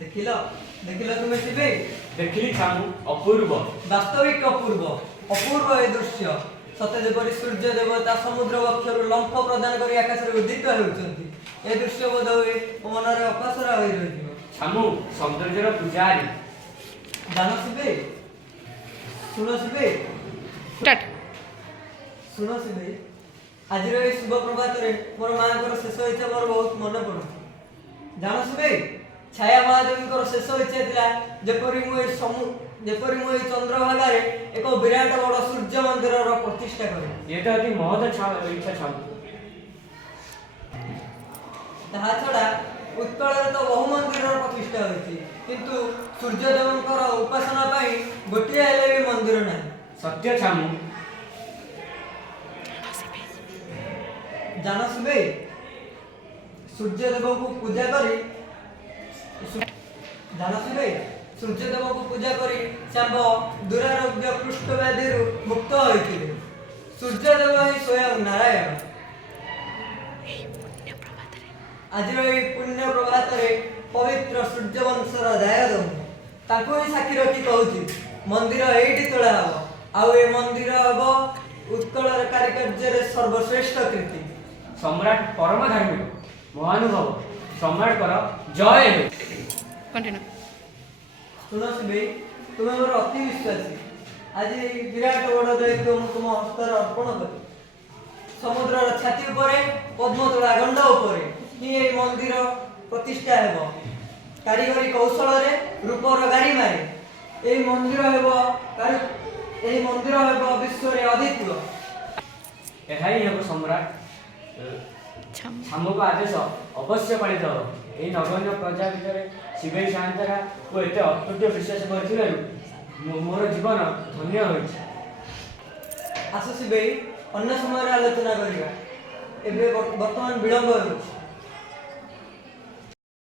ଦେଖିଲ ଦେଖିଲ ତୁମେ ଶିବେ ଦେଖିଲି ଛାମୁ ଅପୂର୍ବ ବାସ୍ତବିକ ଅପୂର୍ବ ଏ ଦୃଶ୍ୟ ସତେ ଯେପରି ସୂର୍ଯ୍ୟ ଦେବତା ସମୁଦ୍ର ବକ୍ଷରୁ ଲମ୍ଫ ପ୍ରଦାନ କରି ଆକାଶରେ ଉଦ୍ଦିତ ହେଉଛନ୍ତି। ଏ ଦୃଶ୍ୟ ବୋଧ ହୁଏ ମୋ ମନରେ ଅପସରା ହୋଇ ରହିଯିବ। ଛାମୁ ସୌନ୍ଦର୍ଯ୍ୟର ପୂଜାରୀ ଜାଣ ଶିବେ ଶୁଣ ଶିବେ ଶୁଣ ଶିବେ ଆଜିର ଏହି ଶୁଭ ପ୍ରଭାତରେ ମୋର ମାଙ୍କର ଶେଷ ଇଚ୍ଛା ମୋର ବହୁତ ମନେ ପଡୁଛି। ଜାଣ ଶିବେ ଛାୟା ମହାଦେବୀଙ୍କର ଶେଷ ଇଚ୍ଛା ଥିଲା ଯେପରି ମୁଁ ଏଇ ଚନ୍ଦ୍ରଭାଗାରେ ଏକ ବିରାଟ ବଡ଼ ସୂର୍ଯ୍ୟ ମନ୍ଦିରର ପ୍ରତିଷ୍ଠା କରେ। ଏ ତ ଅତି ମହତ ଇଚ୍ଛା ଛାମୁ। ତାହା ଛଡ଼ା ଉତ୍କଳରେ ତ ବହୁ ମନ୍ଦିରର ପ୍ରତିଷ୍ଠା ହୋଇଛି, କିନ୍ତୁ ସୂର୍ଯ୍ୟଦେବଙ୍କର ଉପାସନା ପାଇଁ ଗୋଟିଏ ହେଲେ ବି ମନ୍ଦିର ନାହିଁ। ସତ୍ୟ ଛାମୁ। ଜାଣ ଶିବେ ସୂର୍ଯ୍ୟଦେବଙ୍କୁ ପୂଜା କରି ଶାମ୍ବ ଦୁରାରୋଗ୍ୟ ପୃଷ୍ଠ ବ୍ୟାଧିରୁ ମୁକ୍ତ ହୋଇଥିଲେ। ସୂର୍ଯ୍ୟଦେବ ହିଁ ସ୍ୱୟଂ ନାରାୟଣ। ଆଜିର ଏହି ପୁଣ୍ୟ ପ୍ରଭାତରେ ପବିତ୍ର ସୂର୍ଯ୍ୟବଂଶର ଦାୟଦମ ତାଙ୍କୁ ହିଁ ସାକ୍ଷୀ ରଖି କହୁଛି ମନ୍ଦିର ଏଇଠି ତୋଳା ହେବ, ଆଉ ଏ ମନ୍ଦିର ହେବ ଉତ୍କଳର କାରିକାର୍ଯ୍ୟରେ ସର୍ବଶ୍ରେଷ୍ଠ କୀର୍ତ୍ତି। ସମ୍ରାଟ ପରମ ଧାର୍ମିକ ମହାନୁଭବ ସମ୍ରାଟଙ୍କର ଜୟ ହେଉ। ଶୁଣ ଶିବେ ତୁମେ ମୋର ଅତି ବିଶ୍ୱାସୀ। ଆଜି ଏହି ବିରାଟ ବଡ଼ ଦାୟିତ୍ୱ ମୁଁ ତୁମ ହସ୍ତରେ ଅର୍ପଣ କଲି। ସମୁଦ୍ରର ଛାତି ଉପରେ ପଦ୍ମତୋଳା ଗଣ୍ଡ ଉପରେ ହିଁ ଏହି ମନ୍ଦିର ପ୍ରତିଷ୍ଠା ହେବ। କାରିଗରୀ କୌଶଳରେ ରୂପର ଗାରିମାରେ ଏହି ମନ୍ଦିର ହେବ ବିଶ୍ୱରେ ଅଦ୍ୱିତୀୟ। ଏହା ହିଁ ହେବ ସମ୍ରାଟ ଛାମୁଙ୍କ ଆଦେଶ ଅବଶ୍ୟ ପାଳିତ ହେବ। ଏହି ନଗଣ୍ୟ ପ୍ରଜା ଭିତରେ ଶିବେଇ ସାଆନ୍ତରାକୁ ଏତେ ଅତୁଟ ବିଶ୍ୱାସ କରିଥିବାରୁ ମୋର ଜୀବନ ଧନ୍ୟ ହୋଇଛି। ଆସ ଶିବେଇ ଅନ୍ୟ ସମୟରେ ଆଲୋଚନା କରିବା, ଏବେ ବର୍ତ୍ତମାନ ବିଳମ୍ବ ହେଉଛି।